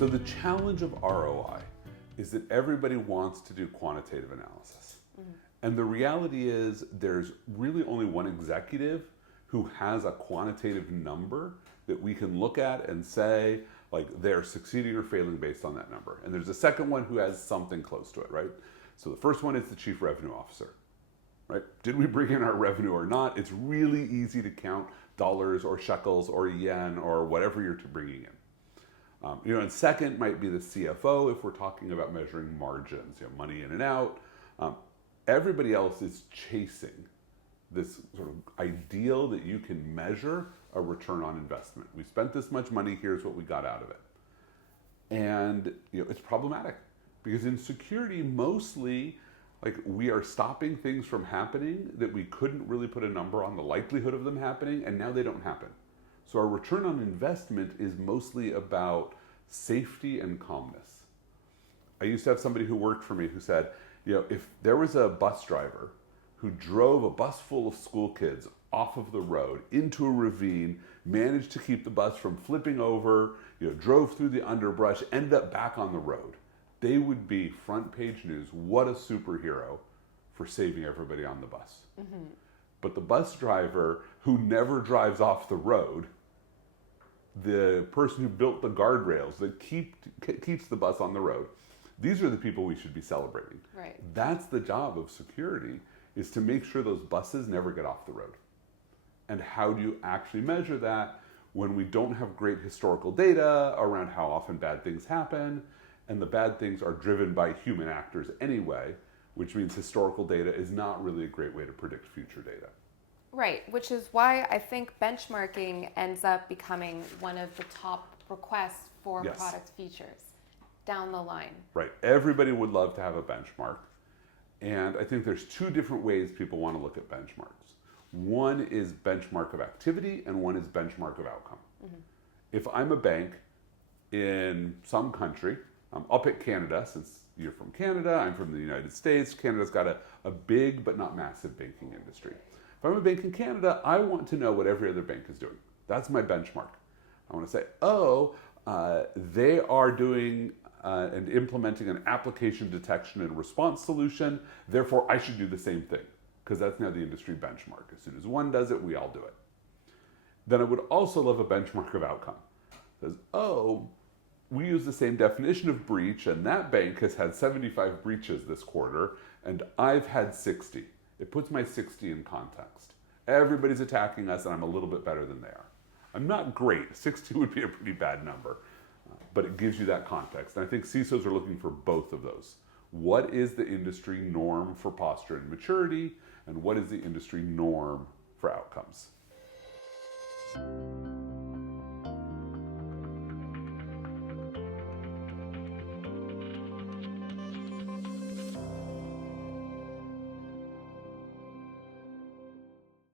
So the challenge of ROI is that everybody wants to do quantitative analysis. And the reality is there's really only one executive who has a quantitative number that we can look at and say, like, they're succeeding or failing based on that number. And there's a second one who has something close to it, right? So the first one is the chief revenue officer, right? Did we bring in our revenue or not? It's really easy to count dollars or shekels or yen or whatever you're bringing in. And second might be the CFO if we're talking about measuring margins, money in and out. Everybody else is chasing this sort of ideal that you can measure a return on investment. We spent this much money, here's what we got out of it. And it's problematic because in security, mostly we are stopping things from happening that we couldn't really put a number on the likelihood of them happening, and now they don't happen. So our return on investment is mostly about safety and calmness. I used to have somebody who worked for me who said, if there was a bus driver who drove a bus full of school kids off of the road into a ravine, managed to keep the bus from flipping over, drove through the underbrush, ended up back on the road, they would be front page news. What a superhero for saving everybody on the bus. Mm-hmm. But the bus driver who never drives off the road, the person who built the guardrails that keeps the bus on the road, these are the people we should be celebrating. Right. That's the job of security, is to make sure those buses never get off the road. And how do you actually measure that when we don't have great historical data around how often bad things happen, and the bad things are driven by human actors anyway, which means historical data is not really a great way to predict future data. Right, which is why I think benchmarking ends up becoming one of the top requests for Yes. product features down the line. Right. Everybody would love to have a benchmark. And I think there's two different ways people want to look at benchmarks. One is benchmark of activity and one is benchmark of outcome. Mm-hmm. If I'm a bank in some country, I'll pick Canada since you're from Canada, I'm from the United States. Canada's got a big but not massive banking industry. If I'm a bank in Canada, I want to know what every other bank is doing. That's my benchmark. I want to say, they are doing and implementing an application detection and response solution, therefore I should do the same thing, because that's now the industry benchmark. As soon as one does it, we all do it. Then I would also love a benchmark of outcome. It says, we use the same definition of breach, and that bank has had 75 breaches this quarter, and I've had 60. It puts my 60 in context. Everybody's attacking us, and I'm a little bit better than they are. I'm not great. 60 would be a pretty bad number, but it gives you that context. And I think CISOs are looking for both of those. What is the industry norm for posture and maturity, and what is the industry norm for outcomes?